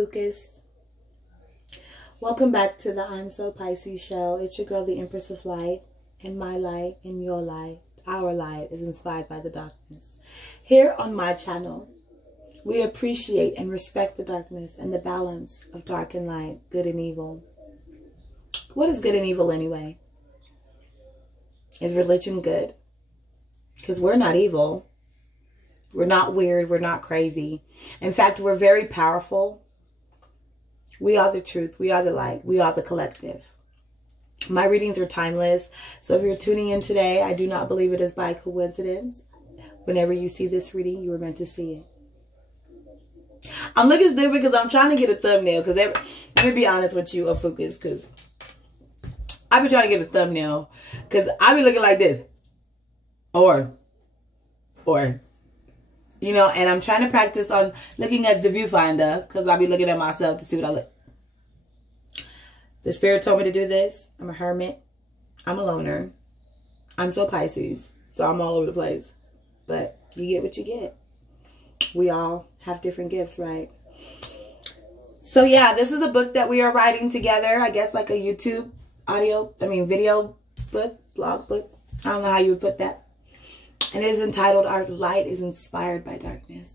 ophiuchus. Welcome back to the I'm So Pisces show. It's your girl, the Empress of Light, and my light and your light, our light, is inspired by the darkness. Here on my channel, we appreciate and respect the darkness and the balance of dark and light, good and evil. What is good and evil anyway? Is religion good? Because we're not evil. We're not weird. We're not crazy. In fact, we're very powerful. We are the truth. We are the light. We are the collective. My readings are timeless. So if you're tuning in today, I do not believe it is by coincidence. Whenever you see this reading, you were meant to see it. I'm looking stupid because I'm trying to get a thumbnail. Because let me be honest with you, ophiuchus. Because I've been trying to get a thumbnail. Because I be looking like this. Or. You know, and I'm trying to practice on looking at the viewfinder because I'll be looking at myself to see what I look. The spirit told me to do this. I'm a hermit. I'm a loner. I'm so Pisces. So I'm all over the place. But you get what you get. We all have different gifts, right? So yeah, this is a book that we are writing together. I guess like a YouTube video book, blog book. I don't know how you would put that. And it is entitled, Our Light is Inspired by Darkness.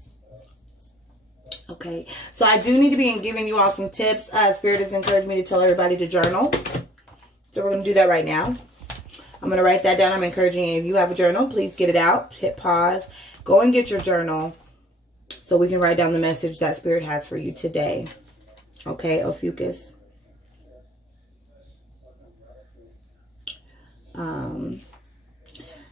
Okay. So I do need to be giving you all some tips. Spirit has encouraged me to tell everybody to journal. So we're going to do that right now. I'm going to write that down. I'm encouraging you. If you have a journal, please get it out. Hit pause. Go and get your journal so we can write down the message that Spirit has for you today. Okay, ophiuchus.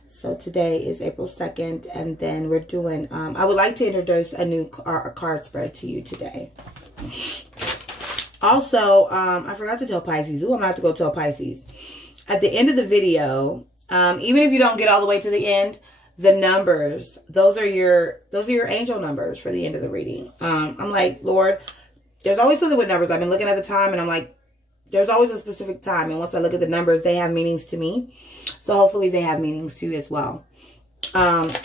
So today is April 2nd, and then we're doing, I would like to introduce a new card spread to you today. Also, I forgot to tell Pisces. Ooh, I'm going to have to go tell Pisces. At the end of the video, even if you don't get all the way to the end, the numbers, those are your angel numbers for the end of the reading. I'm like, Lord, there's always something with numbers. I've been looking at the time, and I'm like, there's always a specific time. And once I look at the numbers, they have meanings to me. So hopefully they have meanings to you as well. Not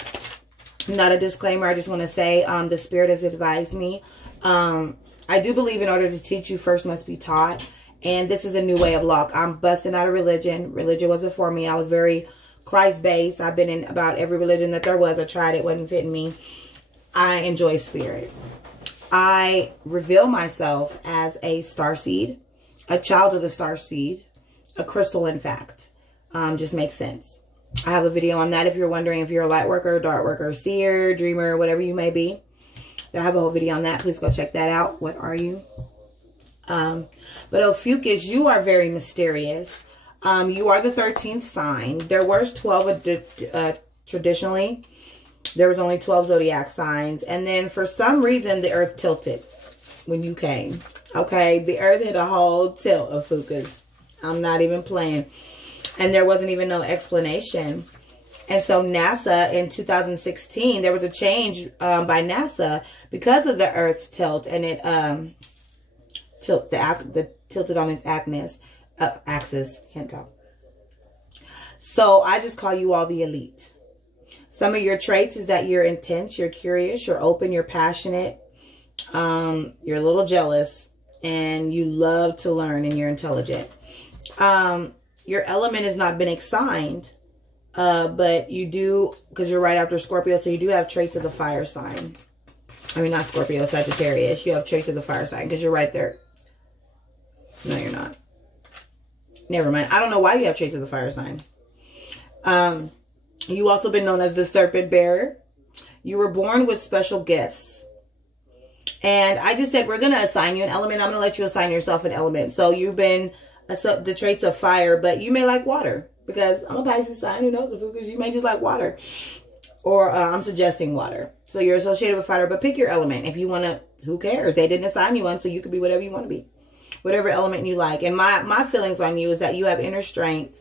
a disclaimer. I just want to say the Spirit has advised me. I do believe in order to teach, you first must be taught. And this is a new way of life. I'm busting out of religion. Religion wasn't for me. I was very Christ-based. I've been in about every religion that there was. I tried it. Wasn't fitting me. I enjoy Spirit. I reveal myself as a starseed. A child of the star seed, a crystal, in fact. Just makes sense. I have a video on that if you're wondering if you're a light worker, dark worker, seer, dreamer, whatever you may be. I have a whole video on that. Please go check that out. What are you? But ophiuchus, you are very mysterious. You are the 13th sign. There was 12 traditionally. There was only 12 zodiac signs. And then for some reason, the earth tilted when you came. Okay, the earth hit a whole tilt, ophiuchus. I'm not even playing. And there wasn't even no explanation. And so NASA in 2016, there was a change by NASA because of the earth's tilt. And it tilted on its axis. Can't talk. So I just call you all the elite. Some of your traits is that you're intense, you're curious, you're open, you're passionate. You're a little jealous. And you love to learn, and you're intelligent. Your element has not been assigned, but you do, because you're right after Scorpio, so you do have traits of the fire sign. I mean, not Scorpio, Sagittarius. You have traits of the fire sign, because you're right there. No, you're not. Never mind. I don't know why you have traits of the fire sign. You also been known as the serpent bearer. You were born with special gifts. And I just said, we're going to assign you an element. I'm going to let you assign yourself an element. So you've been the traits of fire, but you may like water. Because I'm a Pisces sign. Who knows? Because you may just like water. Or I'm suggesting water. So you're associated with fire, but pick your element. If you want to, who cares? They didn't assign you one, so you could be whatever you want to be. Whatever element you like. And my feelings on you is that you have inner strength.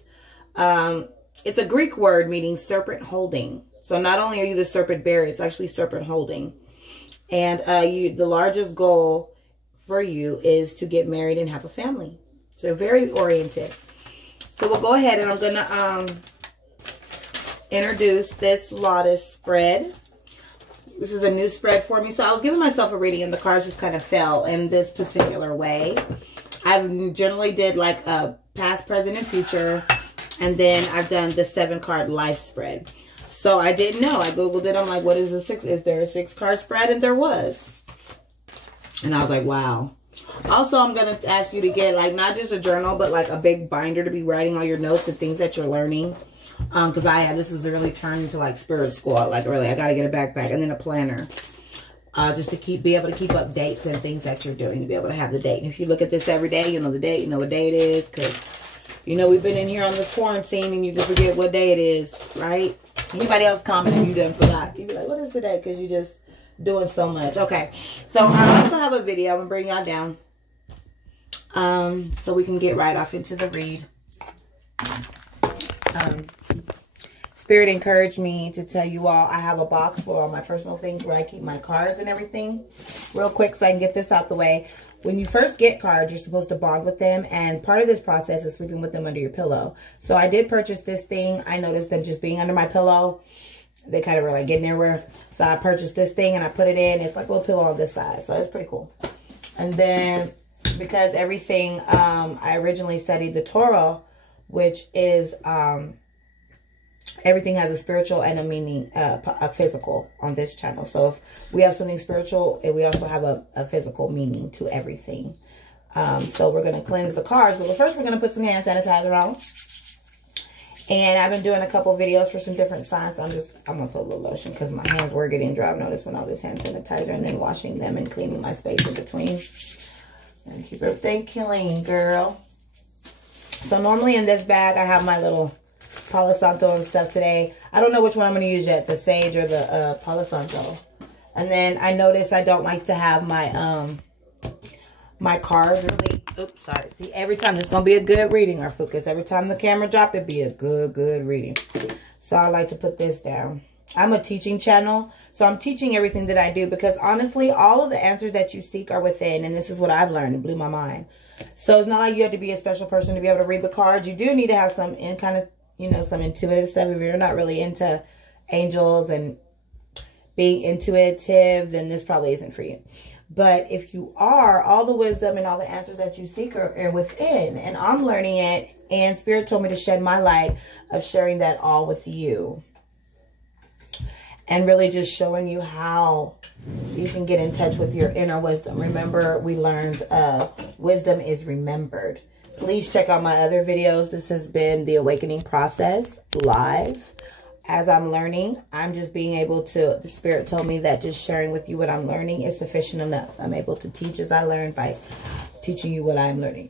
It's a Greek word meaning serpent holding. So not only are you the serpent bearer, it's actually serpent holding. And the largest goal for you is to get married and have a family. So very oriented. So we'll go ahead and I'm going to introduce this lotus spread. This is a new spread for me. So I was giving myself a reading and the cards just kind of fell in this particular way. I generally did like a past, present, and future. And then I've done the 7-card life spread. So I didn't know. I Googled it. I'm like, what is a 6? Is there a 6-card spread? And there was. And I was like, wow. Also, I'm going to ask you to get like not just a journal, but like a big binder to be writing all your notes and things that you're learning. Because this is really turned into like spirit school. Like really, I got to get a backpack and then a planner. Just to be able to keep up dates and things that you're doing. To be able to have the date. And if you look at this every day, you know the date. You know what day it is. Because, you know, we've been in here on this quarantine and you can forget what day it is. Right? Anybody else comment if you done forgot? You'd be like, what is today? Because you just doing so much. Okay. So I also have a video. I'm going to bring y'all down. So we can get right off into the read. Spirit encouraged me to tell you all I have a box for all my personal things where I keep my cards and everything. Real quick so I can get this out the way. When you first get cards, you're supposed to bond with them. And part of this process is sleeping with them under your pillow. So I did purchase this thing. I noticed them just being under my pillow. They kind of were like getting everywhere. So I purchased this thing and I put it in. It's like a little pillow on this side. So it's pretty cool. And then because everything, I originally studied the Torah, which is... everything has a spiritual and a meaning, a physical on this channel. So if we have something spiritual, and we also have a physical meaning to everything. So we're going to cleanse the cards. But first we're going to put some hand sanitizer on. And I've been doing a couple videos for some different signs. I'm going to put a little lotion because my hands were getting dry. I've noticed when all this hand sanitizer and then washing them and cleaning my space in between. And keep everything clean, girl. So normally in this bag I have my little Palo Santo and stuff today. I don't know which one I'm going to use yet, the sage or the Palo Santo. And then I noticed I don't like to have my my cards really. Oops, sorry. See, every time it's going to be a good reading, our focus. Every time the camera drop, it'd be a good reading. So I like to put this down. I'm a teaching channel, so I'm teaching everything that I do because honestly, all of the answers that you seek are within, and this is what I've learned. It blew my mind. So it's not like you have to be a special person to be able to read the cards. You do need to have some some intuitive stuff. If you're not really into angels and being intuitive, then this probably isn't for you. But if you are, all the wisdom and all the answers that you seek are within. And I'm learning it. And Spirit told me to shed my light of sharing that all with you. And really just showing you how you can get in touch with your inner wisdom. Remember, we learned wisdom is remembered. Please check out my other videos. This has been the awakening process live. As I'm learning, I'm just being able to, the Spirit told me that just sharing with you what I'm learning is sufficient enough. I'm able to teach as I learn by teaching you what I'm learning.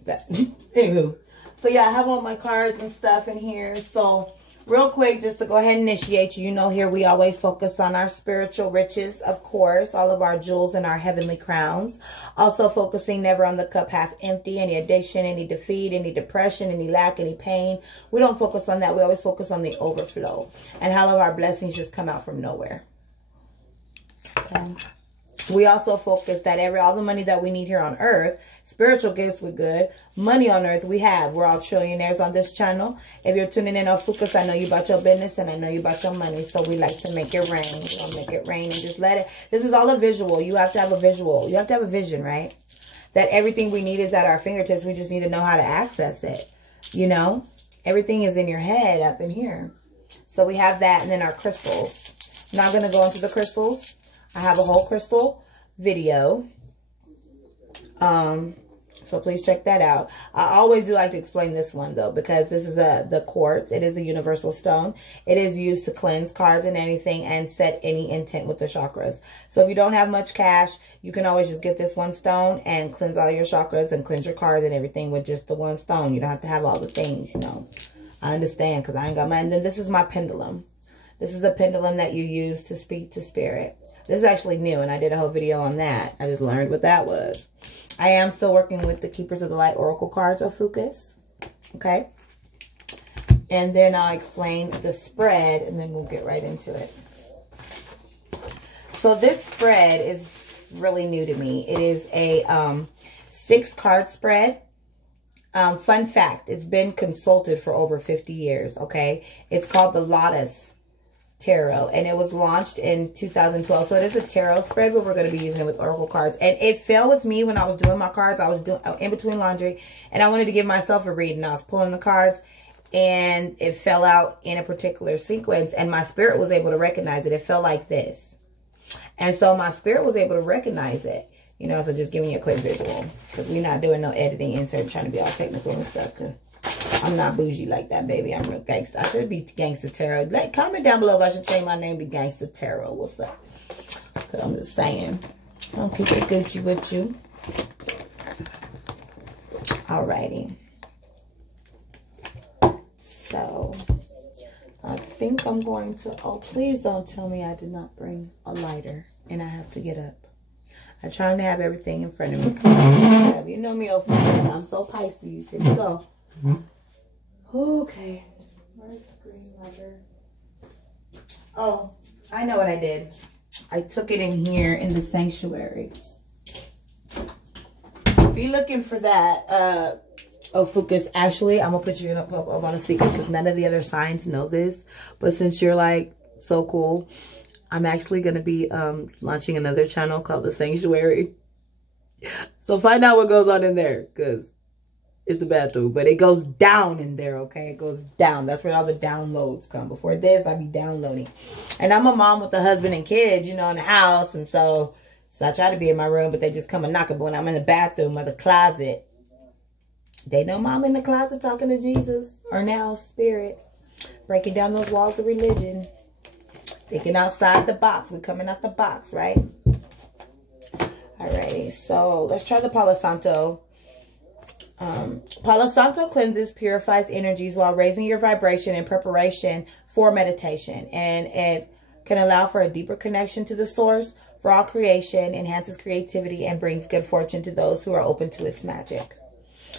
Anywho. So yeah, I have all my cards and stuff in here. So real quick, just to go ahead and initiate you, here we always focus on our spiritual riches, of course, all of our jewels and our heavenly crowns. Also focusing never on the cup half empty, any addiction, any defeat, any depression, any lack, any pain. We don't focus on that. We always focus on the overflow and how all of our blessings just come out from nowhere. Okay. We also focus that all the money that we need here on earth, spiritual gifts, we're good. Money on earth, we have. We're all trillionaires on this channel. If you're tuning in on Focus, I know you about your business and I know you about your money. So we like to make it rain. We're going to make it rain and just let it. This is all a visual. You have to have a visual. You have to have a vision, right? That everything we need is at our fingertips. We just need to know how to access it. Everything is in your head up in here. So we have that, and then our crystals. Now I'm going to go into the crystals. I have a whole crystal video. So please check that out. I always do like to explain this one though, because this is the quartz. It is a universal stone. It is used to cleanse cards and anything and set any intent with the chakras. So if you don't have much cash, you can always just get this one stone and cleanse all your chakras and cleanse your cards and everything with just the one stone. You don't have to have all the things, I understand because I ain't got mine. And then this is my pendulum. This is a pendulum that you use to speak to spirit. This is actually new, and I did a whole video on that. I just learned what that was. I am still working with the Keepers of the Light Oracle cards of Ophiuchus. Okay? And then I'll explain the spread, and then we'll get right into it. So this spread is really new to me. It is a 6-card spread. Fun fact, it's been consulted for over 50 years, okay? It's called the lotus Tarot, and it was launched in 2012. So it is a tarot spread, but we're going to be using it with oracle cards. And it fell with me when I was doing my cards. I was doing in between laundry, and I wanted to give myself a read, and I was pulling the cards, and it fell out in a particular sequence, and my spirit was able to recognize it. It felt like this, and so my spirit was able to recognize it. You know, so just giving you a quick visual, because we're not doing no editing, insert, trying to be all technical and stuff. Cause I'm not bougie like that, baby. I'm real gangster. I should be Gangster Tarot. Comment down below if I should change my name to Gangster Tarot. What's up? Because I'm just saying. I'll keep it Gucci with you. Alrighty. So, I think I'm going to... Oh, please don't tell me I did not bring a lighter and I have to get up. I try to have everything in front of me. You know me, I'm so Pisces. Here we go. Okay. Where's the green lighter? Oh, I know what I did. I took it in here in the sanctuary. Be looking for that. Ophiuchus. Actually, I'm gonna put you up on a secret because none of the other signs know this. But since you're like so cool, I'm actually gonna be launching another channel called The Sanctuary. So find out what goes on in there, because it's the bathroom, but it goes down in there, okay? It goes down. That's where all the downloads come. Before this, I'd be downloading. And I'm a mom with a husband and kids, you know, in the house. And so I try to be in my room, but they just come and knock it when I'm in the bathroom or the closet. They know mom in the closet talking to Jesus or now spirit. Breaking down those walls of religion. Thinking outside the box. We're coming out the box, right? Alrighty, so let's try the Palo Santo. Palo Santo cleanses, purifies energies while raising your vibration in preparation for meditation. And it can allow for a deeper connection to the source for all creation, enhances creativity, and brings good fortune to those who are open to its magic.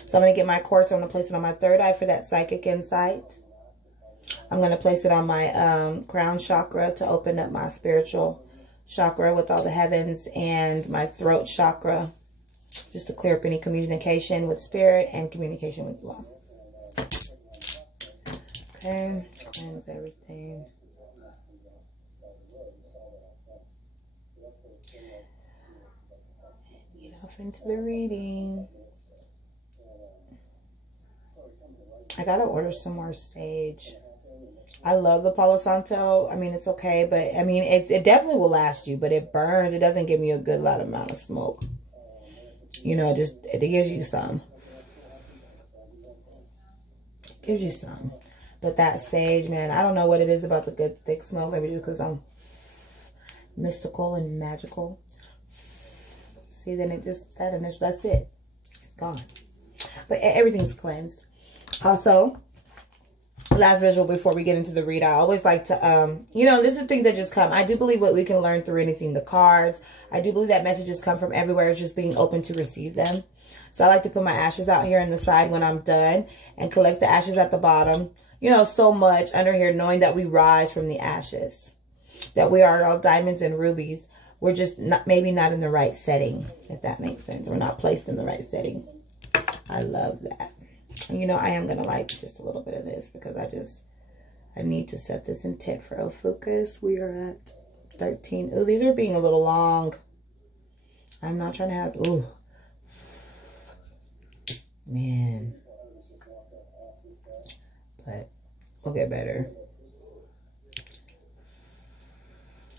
So I'm going to get my quartz. I'm going to place it on my third eye for that psychic insight. I'm going to place it on my crown chakra to open up my spiritual chakra with all the heavens, and my throat chakra just to clear up any communication with spirit and communication with you all. Okay, cleanse everything. And get off into the reading. I gotta order some more sage. I love the Palo Santo. I mean, it's okay, but I mean, it definitely will last you, but it burns. It doesn't give me a good lot amount of smoke. You know, just it gives you some. It gives you some. But that sage, man, I don't know what it is about the good thick smoke. Maybe just because I'm mystical and magical. See, then it just, that's it. It's gone. But everything's cleansed. Also, last visual before we get into the read, I always like to, you know, this is things that just come. I do believe what we can learn through anything, the cards. I do believe that messages come from everywhere. It's just being open to receive them. So I like to put my ashes out here on the side when I'm done and collect the ashes at the bottom. You know, so much under here, knowing that we rise from the ashes, that we are all diamonds and rubies. We're just not, maybe not in the right setting, if that makes sense. We're not placed in the right setting. I love that. And, you know, I am going to light just a little bit of this because I need to set this intent for Ophiuchus. We are at 13. Oh, these are being a little long. I'm not trying to have, ooh. Man. But we'll get better.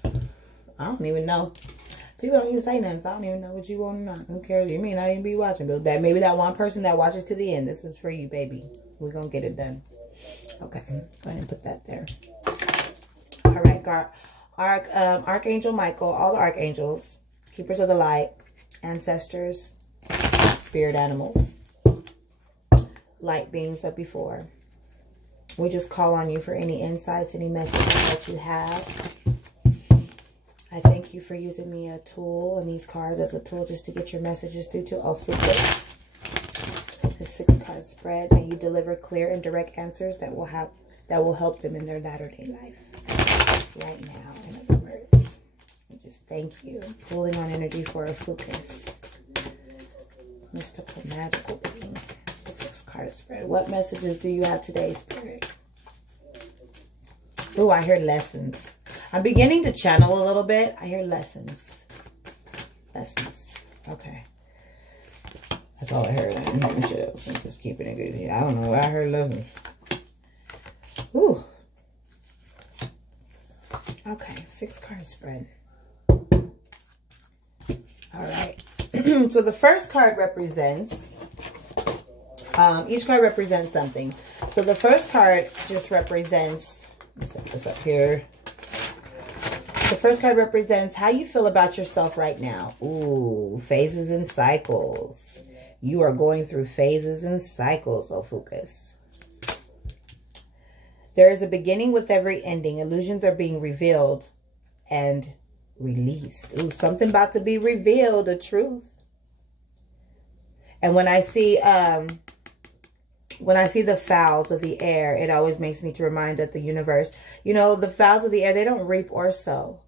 I don't even know. People don't even say nothing, so I don't even know what you want or not. Who cares? You may not even be watching, but that maybe that one person that watches to the end. This is for you, baby. We're gonna get it done. Okay, go ahead and put that there. All right, Archangel Michael, all the archangels, keepers of the light, ancestors, spirit animals, light beings up before. We just call on you for any insights, any messages that you have. I thank you for using me a tool and these cards as a tool just to get your messages through to Ophiuchus. The 6-card spread. May you deliver clear and direct answers that will help them in their latter-day life. Right now, in other words. And just thank you. Pulling on energy for Ophiuchus. Mystical, magical being. The 6-card spread. What messages do you have today, Spirit? Oh, I hear lessons. I'm beginning to channel a little bit. I hear lessons. Lessons. Okay. That's all I heard. I'm just keeping it good here. I don't know. I heard lessons. Ooh. Okay. 6-card spread. All right. So the first card represents, each card represents something. So the first card just represents, let's set this up here. The first card represents how you feel about yourself right now. Ooh, phases and cycles. You are going through phases and cycles, ophiuchus. There is a beginning with every ending. Illusions are being revealed and released. Ooh, something about to be revealed, the truth. And when I see the fowls of the air, it always makes me to remind that the universe, you know, the fowls of the air, they don't reap or sow,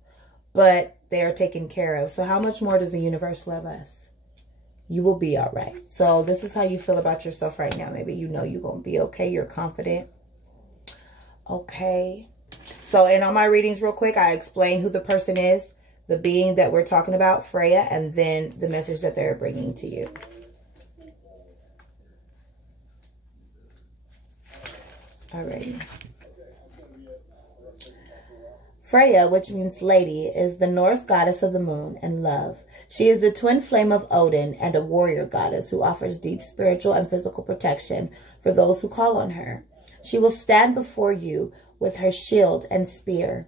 but they are taken care of. So how much more does the universe love us? You will be all right. So this is how you feel about yourself right now. Maybe you know you're going to be okay. You're confident. Okay. So in all my readings real quick, I explain who the person is, the being that we're talking about, Freya, and then the message that they're bringing to you. Alrighty. Freya, which means lady, is the Norse goddess of the moon and love. She is the twin flame of Odin and a warrior goddess who offers deep spiritual and physical protection for those who call on her. She will stand before you with her shield and spear,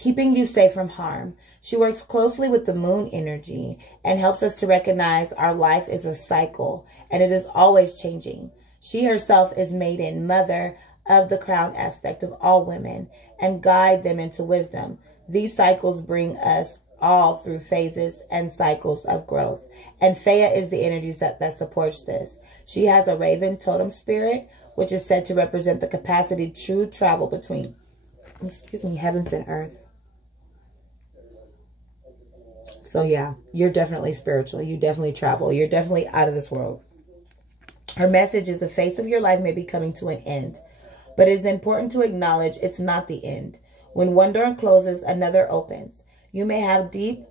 keeping you safe from harm. She works closely with the moon energy and helps us to recognize our life is a cycle and it is always changing. She herself is maiden, mother of the crown aspect of all women, and guide them into wisdom. These cycles bring us all through phases and cycles of growth. And Freya is the energy that supports this. She has a raven totem spirit, which is said to represent the capacity to travel between, heavens and earth. So yeah, you're definitely spiritual. You definitely travel. You're definitely out of this world. Her message is the phase of your life may be coming to an end, but it's important to acknowledge it's not the end. When one door closes, another opens. You may have you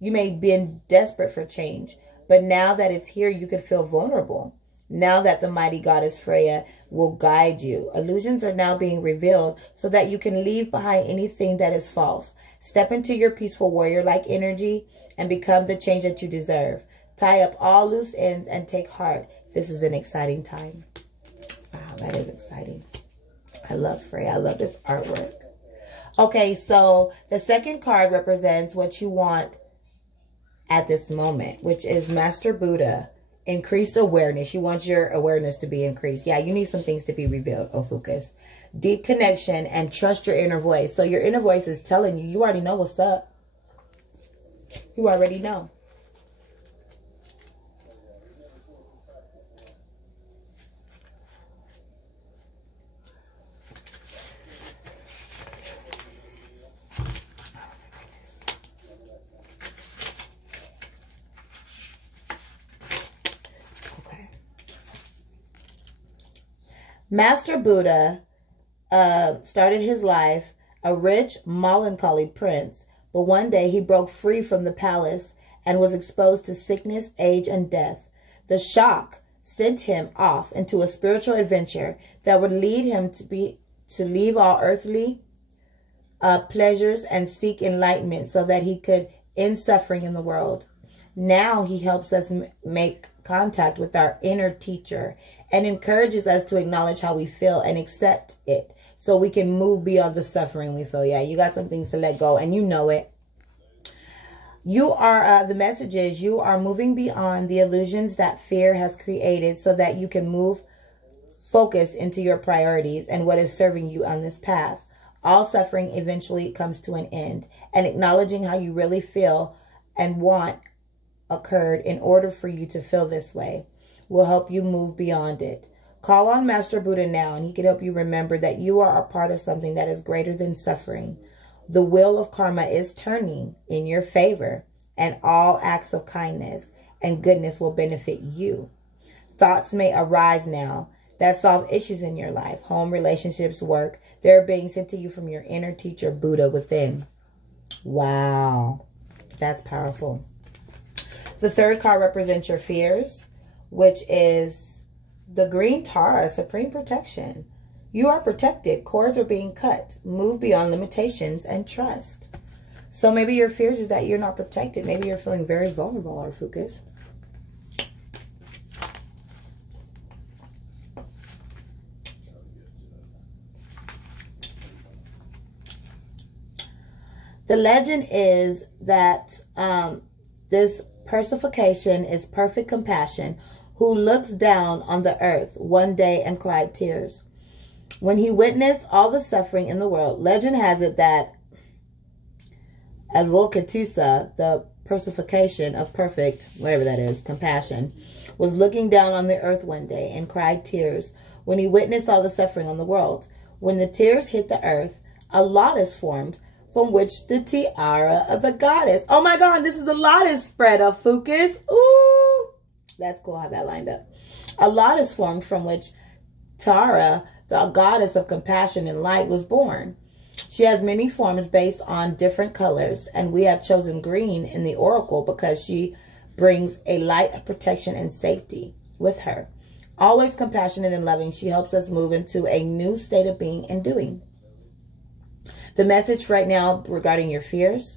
may be desperate for change, but now that it's here, you can feel vulnerable. Now that the mighty goddess Freya will guide you, illusions are now being revealed so that you can leave behind anything that is false. Step into your peaceful warrior-like energy and become the change that you deserve. Tie up all loose ends and take heart. This is an exciting time. Wow, that is exciting. I love Freya. I love this artwork. Okay, so the second card represents what you want at this moment, which is Master Buddha. Increased awareness. You want your awareness to be increased. Yeah, you need some things to be revealed, ophiuchus. Deep connection and trust your inner voice. So your inner voice is telling you, you already know what's up. You already know. Master Buddha started his life a rich, melancholy prince, but one day he broke free from the palace and was exposed to sickness, age, and death. The shock sent him off into a spiritual adventure that would lead him to leave all earthly pleasures and seek enlightenment so that he could end suffering in the world. Now he helps us make contact with our inner teacher and encourages us to acknowledge how we feel and accept it so we can move beyond the suffering we feel. Yeah, you got some things to let go and you know it. You are, the message is you are moving beyond the illusions that fear has created so that you can move focus into your priorities and what is serving you on this path. All suffering eventually comes to an end, and acknowledging how you really feel and want occurred in order for you to feel this way will help you move beyond it. Call on Master Buddha now, and he can help you remember that you are a part of something that is greater than suffering. The wheel of karma is turning in your favor, and all acts of kindness and goodness will benefit you. Thoughts may arise now that solve issues in your life, home, relationships, work. They're being sent to you from your inner teacher, Buddha, within. Wow. That's powerful. The third card represents your fears, which is the green Tara, supreme protection. You are protected. Cords are being cut. Move beyond limitations and trust. So maybe your fears is that you're not protected. Maybe you're feeling very vulnerable, ophiuchus. The legend is that this personification is perfect compassion who looks down on the earth one day and cried tears. When he witnessed all the suffering in the world, legend has it that Avalokitesa, the personification of perfect, whatever that is, compassion, was looking down on the earth one day and cried tears when he witnessed all the suffering on the world. When the tears hit the earth, a lotus formed from which the tiara of the goddess. Oh my God, this is a lotus spread, ophiuchus. Ooh, that's cool how that lined up. A lotus formed from which Tara, the goddess of compassion and light, was born. She has many forms based on different colors, and we have chosen green in the oracle because she brings a light of protection and safety with her. Always compassionate and loving, she helps us move into a new state of being and doing. The message right now regarding your fears: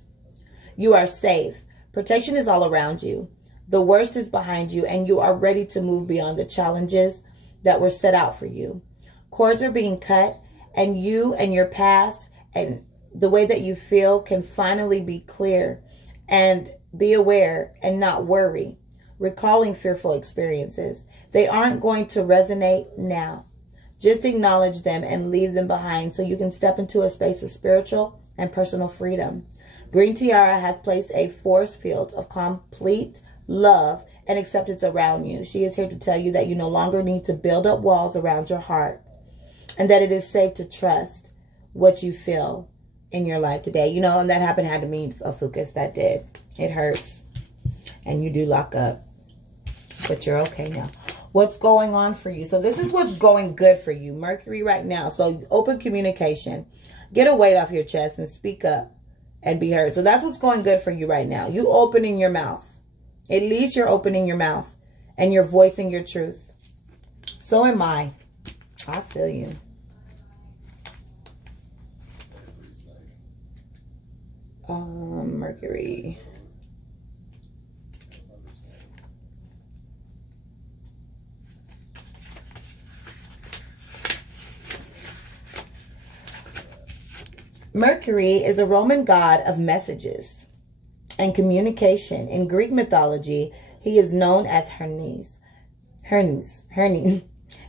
you are safe. Protection is all around you. The worst is behind you, and you are ready to move beyond the challenges that were set out for you. Cords are being cut, and you and your past and the way that you feel can finally be clear, and be aware and not worry, recalling fearful experiences. They aren't going to resonate now. Just acknowledge them and leave them behind so you can step into a space of spiritual and personal freedom. Green Tiara has placed a force field of complete love and acceptance around you. She is here to tell you that you no longer need to build up walls around your heart, and that it is safe to trust what you feel in your life today. You know, and that happened had to me, ophiuchus. That did. It hurts. And you do lock up. But you're okay now. What's going on for you? So this is what's going good for you. Mercury right now. So open communication. Get a weight off your chest and speak up and be heard. So that's what's going good for you right now. You opening your mouth. At least you're opening your mouth and you're voicing your truth. So am I. I feel you. Mercury. Mercury is a Roman god of messages and communication. In Greek mythology, he is known as Hermes.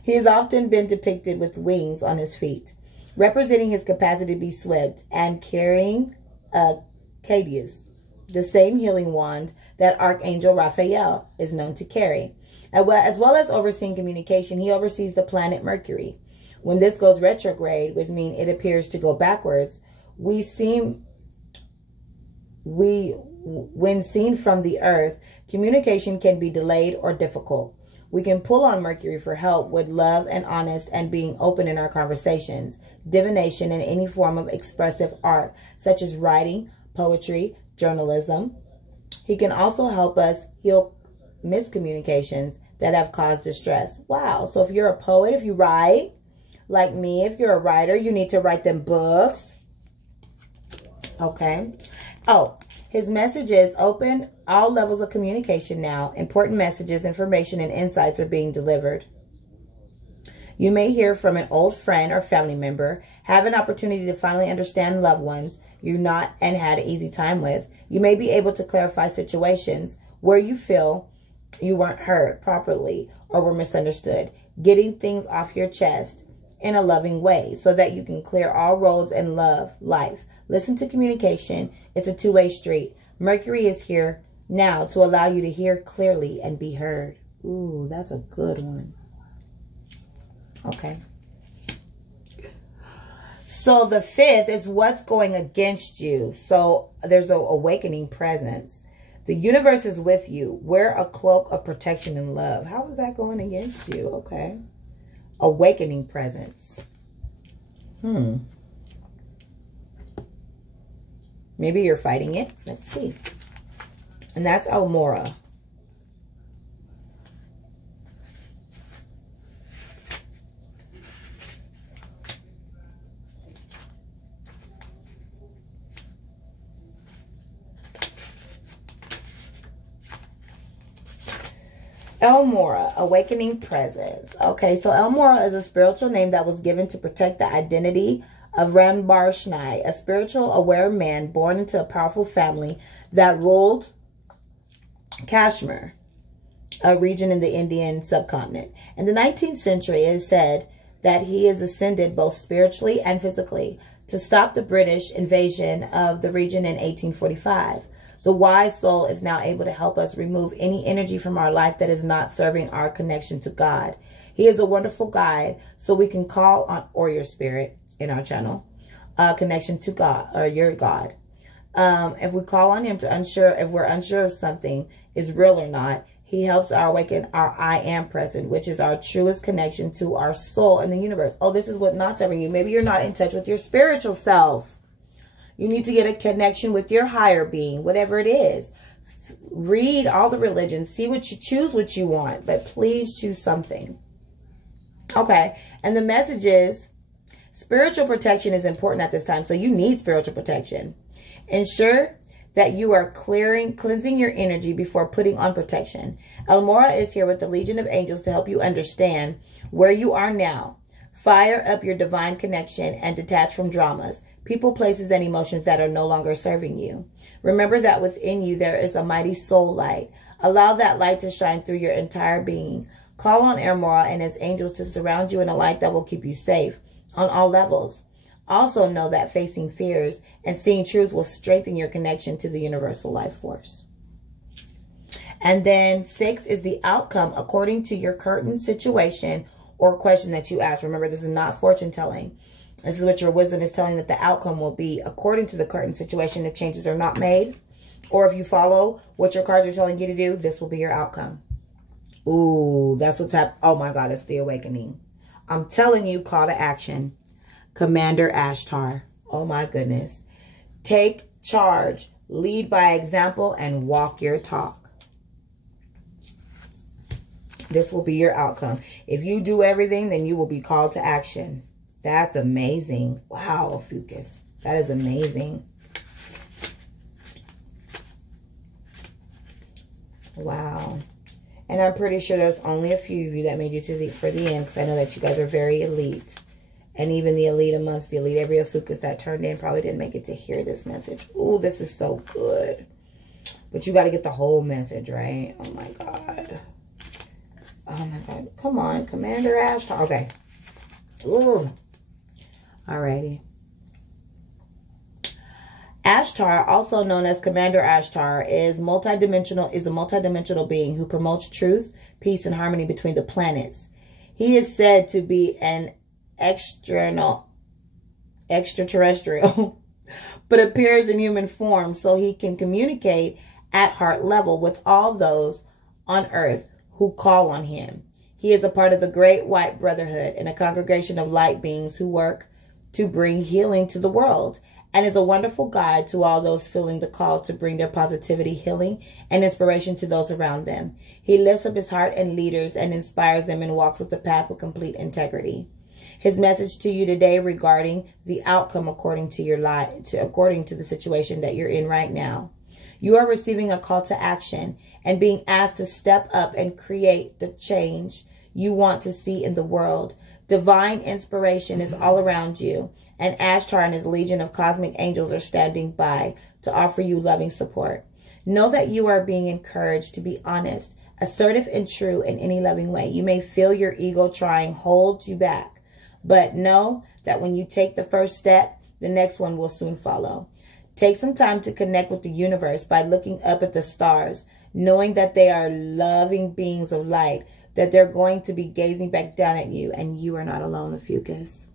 He has often been depicted with wings on his feet, representing his capacity to be swift, and carrying a caduceus, the same healing wand that Archangel Raphael is known to carry. As well as overseeing communication, he oversees the planet Mercury. When this goes retrograde, which means it appears to go backwards, when seen from the earth, communication can be delayed or difficult. We can pull on Mercury for help with love and honest and being open in our conversations, divination, and any form of expressive art, such as writing, poetry, journalism. He can also help us heal miscommunications that have caused distress. Wow. So if you're a poet, if you write, like me, if you're a writer, you need to write them books. Okay. Oh, his message is open all levels of communication now. Important messages, information, and insights are being delivered. You may hear from an old friend or family member, have an opportunity to finally understand loved ones you're not and had an easy time with. You may be able to clarify situations where you feel you weren't heard properly or were misunderstood, getting things off your chest in a loving way so that you can clear all roads and love life. Listen to communication. It's a two-way street. Mercury is here now to allow you to hear clearly and be heard. Ooh, that's a good one. Okay. So the 5th is what's going against you. So there's an awakening presence. The universe is with you. Wear a cloak of protection and love. How is that going against you? Okay. Awakening presence. Maybe you're fighting it. Let's see. And that's Elmora. Elmora, awakening presence. Okay, so Elmora is a spiritual name that was given to protect the identity of Rambarshnai, a spiritual aware man born into a powerful family that ruled Kashmir, a region in the Indian subcontinent. In the 19th century, it is said that he is ascended both spiritually and physically to stop the British invasion of the region in 1845. The wise soul is now able to help us remove any energy from our life that is not serving our connection to God. He is a wonderful guide, so we can call on, or your spirit in our channel, connection to God, or your God. If we call on him if we're unsure if something is real or not, he helps our awaken our I am present, which is our truest connection to our soul and the universe. Oh, this is what not serving you. Maybe you're not in touch with your spiritual self. You need to get a connection with your higher being, whatever it is. Read all the religions. See what you choose, what you want. But please choose something. Okay. And the message is, spiritual protection is important at this time. So you need spiritual protection. Ensure that you are cleansing your energy before putting on protection. Elmora is here with the Legion of Angels to help you understand where you are now. Fire up your divine connection and detach from dramas, people, places, and emotions that are no longer serving you. Remember that within you there is a mighty soul light. Allow that light to shine through your entire being. Call on Elmora and his angels to surround you in a light that will keep you safe on all levels. Also know that facing fears and seeing truth will strengthen your connection to the universal life force. And then 6 is the outcome according to your current situation or question that you ask. Remember, this is not fortune telling. This is what your wisdom is telling that the outcome will be according to the current situation if changes are not made. Or if you follow what your cards are telling you to do, this will be your outcome. Ooh, that's what's happening. Oh my God, it's the awakening. I'm telling you, call to action. Commander Ashtar. Oh my goodness. Take charge. Lead by example and walk your talk. This will be your outcome. If you do everything, then you will be called to action. That's amazing. Wow, ophiuchus. That is amazing. Wow. And I'm pretty sure there's only a few of you that made it for the end, because I know that you guys are very elite. And even the elite amongst the elite, every ophiuchus that turned in probably didn't make it to hear this message. Ooh, this is so good. But you got to get the whole message, right? Oh my God. Oh my God. Come on, Commander Ashtar. Okay. Ooh. Alrighty. Ashtar, also known as Commander Ashtar, is a multidimensional being who promotes truth, peace, and harmony between the planets. He is said to be an extraterrestrial, but appears in human form so he can communicate at heart level with all those on earth who call on him. He is a part of the Great White Brotherhood and a congregation of light beings who work to bring healing to the world, and is a wonderful guide to all those feeling the call to bring their positivity, healing, and inspiration to those around them. He lifts up his heart and leaders and inspires them and walks with the path with complete integrity. His message to you today regarding the outcome according to your according to the situation that you're in right now. You are receiving a call to action and being asked to step up and create the change you want to see in the world. Divine inspiration is all around you, and Ashtar and his legion of cosmic angels are standing by to offer you loving support. Know that you are being encouraged to be honest, assertive, and true in any loving way. You may feel your ego trying to hold you back, but know that when you take the first step, the next one will soon follow. Take some time to connect with the universe by looking up at the stars, knowing that they are loving beings of light, that they're going to be gazing back down at you, and you are not alone, ophiuchus.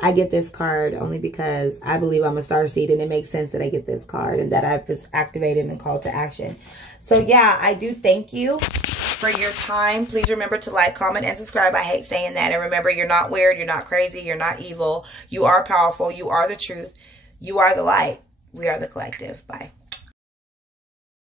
I get this card only because I believe I'm a starseed, and it makes sense that I get this card and that I've just activated and called to action. So yeah, I do thank you for your time. Please remember to like, comment, and subscribe. I hate saying that. And remember, you're not weird. You're not crazy. You're not evil. You are powerful. You are the truth. You are the light. We are the collective. Bye.